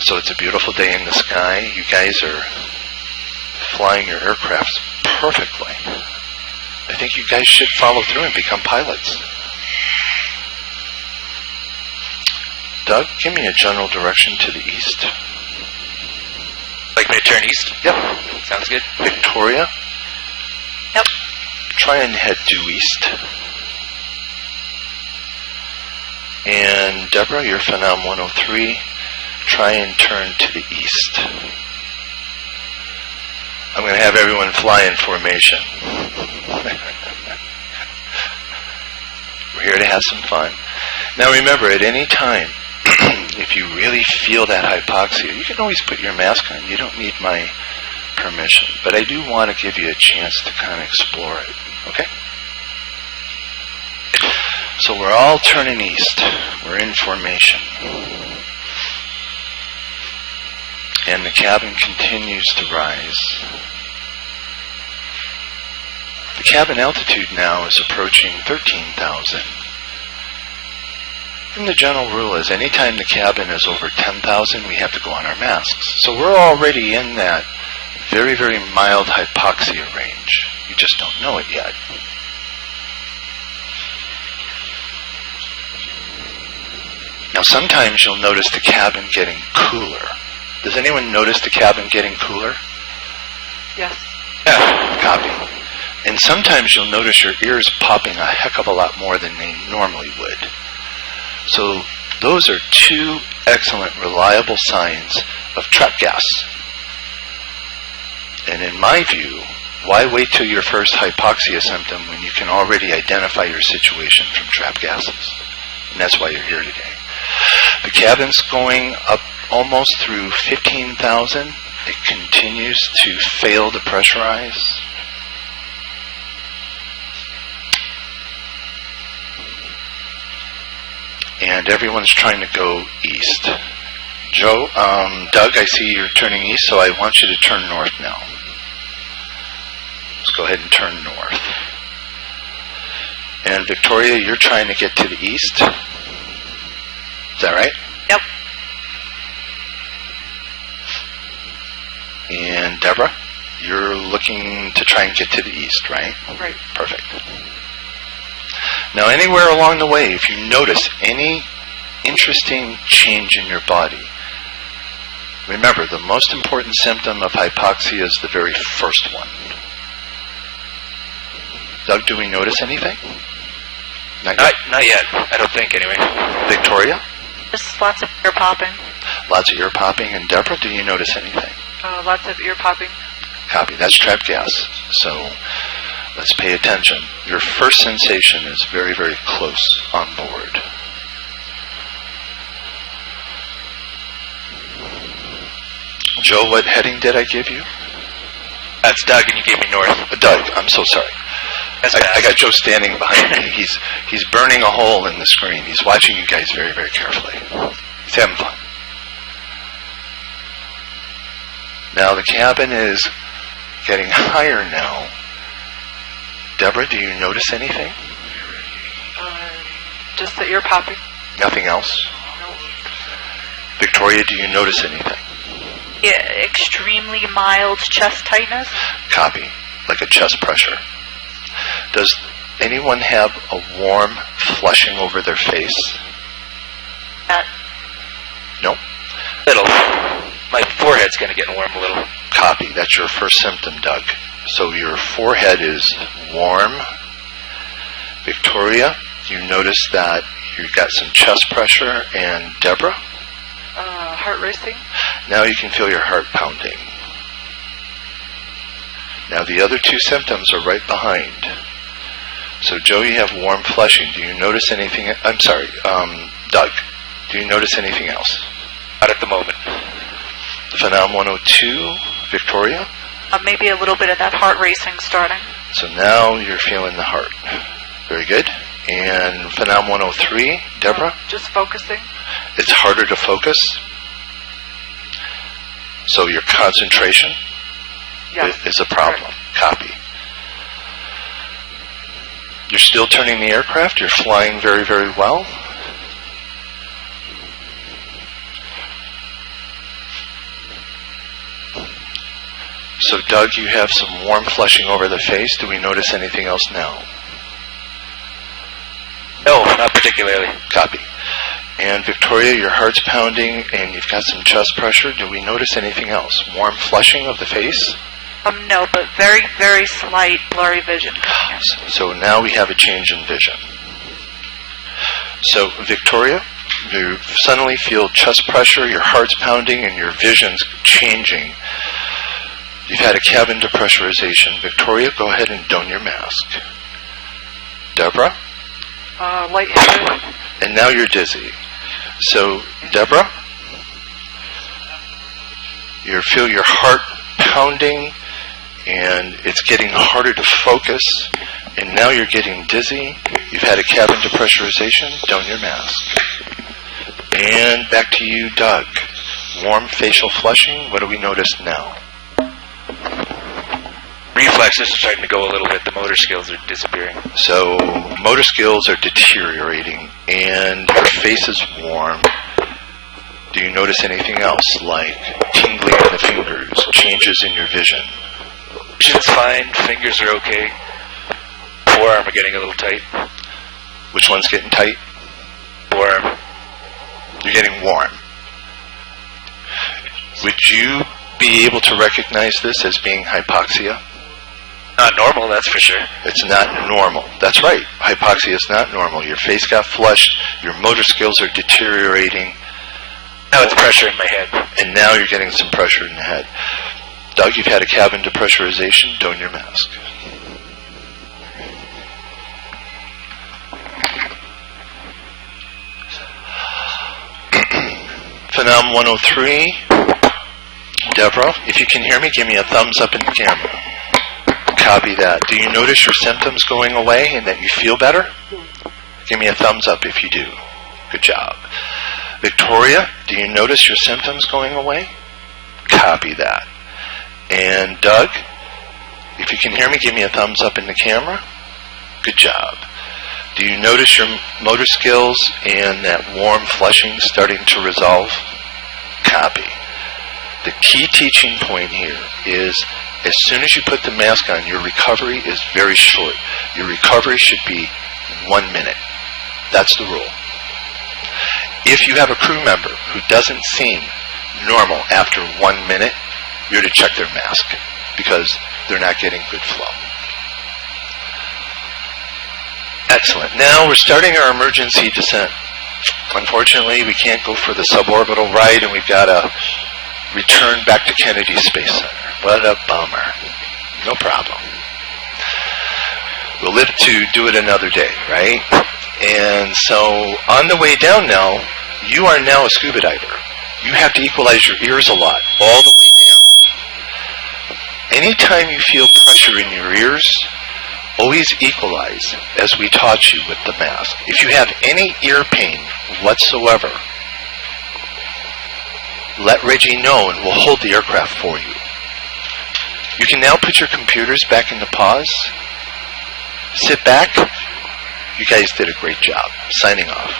So it's a beautiful day in the sky. You guys are flying your aircrafts perfectly. I think you guys should follow through and become pilots. Doug, give me a general direction to the east. Like me to turn east? Yep. Sounds good. Victoria? Yep. Try and head due east. And Deborah, you're Phenom 103. Try and turn to the east. I'm going to have everyone fly in formation. We're here to have some fun. Now remember, at any time, if you really feel that hypoxia, you can always put your mask on. You don't need my permission. But I do want to give you a chance to kind of explore it. Okay? So we're all turning east. We're in formation. And the cabin continues to rise. The cabin altitude now is approaching 13,000. And the general rule is anytime the cabin is over 10,000, we have to go on our masks. So we're already in that very, very mild hypoxia range. You just don't know it yet. Now sometimes you'll notice the cabin getting cooler. Does anyone notice the cabin getting cooler? Yes. Yeah, copy. And sometimes you'll notice your ears popping a heck of a lot more than they normally would. So those are two excellent, reliable signs of trap gas. And in my view, why wait till your first hypoxia symptom when you can already identify your situation from trap gases? And that's why you're here today. The cabin's going up almost through 15,000. It continues to fail to pressurize. And everyone's trying to go east. Doug, I see you're turning east, so I want you to turn north now. Let's go ahead and turn north. And Victoria, you're trying to get to the east. Is that right? Yep. And Deborah, you're looking to try and get to the east, right? Right. Perfect. Now, anywhere along the way, if you notice any interesting change in your body, remember, the most important symptom of hypoxia is the very first one. Doug, do we notice anything? Not yet. I don't think, anyway. Victoria? Just lots of ear popping. Lots of ear popping. And Deborah, do you notice anything? Lots of ear popping. Copy. That's trap gas. So let's pay attention. Your first sensation is very, very close on board. Joe, what heading did I give you? That's Doug, and you gave me north. Doug, I'm so sorry. I got Joe standing behind me. He's burning a hole in the screen. He's watching you guys very, very carefully. He's having fun. Now the cabin is getting higher now. Deborah, do you notice anything? Just the ear popping. Nothing else? No. Victoria, do you notice anything? Yeah, extremely mild chest tightness. Copy. Like a chest pressure. Does anyone have a warm flushing over their face? No? Little. My forehead's going to get warm a little. Copy. That's your first symptom, Doug. So your forehead is warm. Victoria, you notice that you've got some chest pressure. And Deborah? Heart racing. Now you can feel your heart pounding. Now the other two symptoms are right behind. So Joe, you have warm flushing. Do you notice anything? I'm sorry, Doug, do you notice anything else? Not at the moment. Phenom 102, Victoria? Maybe a little bit of that heart racing starting. So now you're feeling the heart. Very good. And Phenom 103, Deborah? Just focusing. It's harder to focus. So your concentration is a problem. Right. Copy. You're still turning the aircraft. You're flying very, very well. So Doug, you have some warm flushing over the face. Do we notice anything else now? No, not particularly. Copy. And Victoria, your heart's pounding and you've got some chest pressure. Do we notice anything else? Warm flushing of the face? No, but very, very slight blurry vision. So now we have a change in vision. So Victoria, you suddenly feel chest pressure, your heart's pounding, and your vision's changing. You've had a cabin depressurization. Victoria, go ahead and don your mask. Deborah? Light-headed. And now you're dizzy. So, Deborah, you feel your heart pounding, and it's getting harder to focus, and now you're getting dizzy. You've had a cabin depressurization. Don your mask. And back to you, Doug. Warm facial flushing. What do we notice now? Reflexes are starting to go a little bit. The motor skills are disappearing. So motor skills are deteriorating and your face is warm. Do you notice anything else like tingling in the fingers, changes in your vision? Vision's fine. Fingers are okay. Forearm are getting a little tight. Which one's getting tight? Forearm. You're getting warm. Would you be able to recognize this as being hypoxia? Not normal, that's for sure. It's not normal. That's right. Hypoxia is not normal. Your face got flushed. Your motor skills are deteriorating. Now it's pressure in my head. And now you're getting some pressure in the head. Doug, you've had a cabin depressurization. Don your mask. PHEnOM 103. Deborah, if you can hear me, give me a thumbs up in the camera. Copy that. Do you notice your symptoms going away and that you feel better? Give me a thumbs up if you do. Good job. Victoria, do you notice your symptoms going away? Copy that. And Doug, if you can hear me, give me a thumbs up in the camera. Good job. Do you notice your motor skills and that warm flushing starting to resolve? Copy. The key teaching point here is as soon as you put the mask on, your recovery is very short. Your recovery should be 1 minute. That's the rule. If you have a crew member who doesn't seem normal after 1 minute, you're to check their mask because they're not getting good flow. Excellent. Now we're starting our emergency descent. Unfortunately, we can't go for the suborbital ride, and we've got to return back to Kennedy Space Center. What a bummer. No problem. We'll live to do it another day, right? And so on the way down now, you are now a scuba diver. You have to equalize your ears a lot, all the way down. Anytime you feel pressure in your ears, always equalize, as we taught you with the mask. If you have any ear pain whatsoever, let Reggie know and we'll hold the aircraft for you. You can now put your computers back into pause. Sit back. You guys did a great job. Signing off.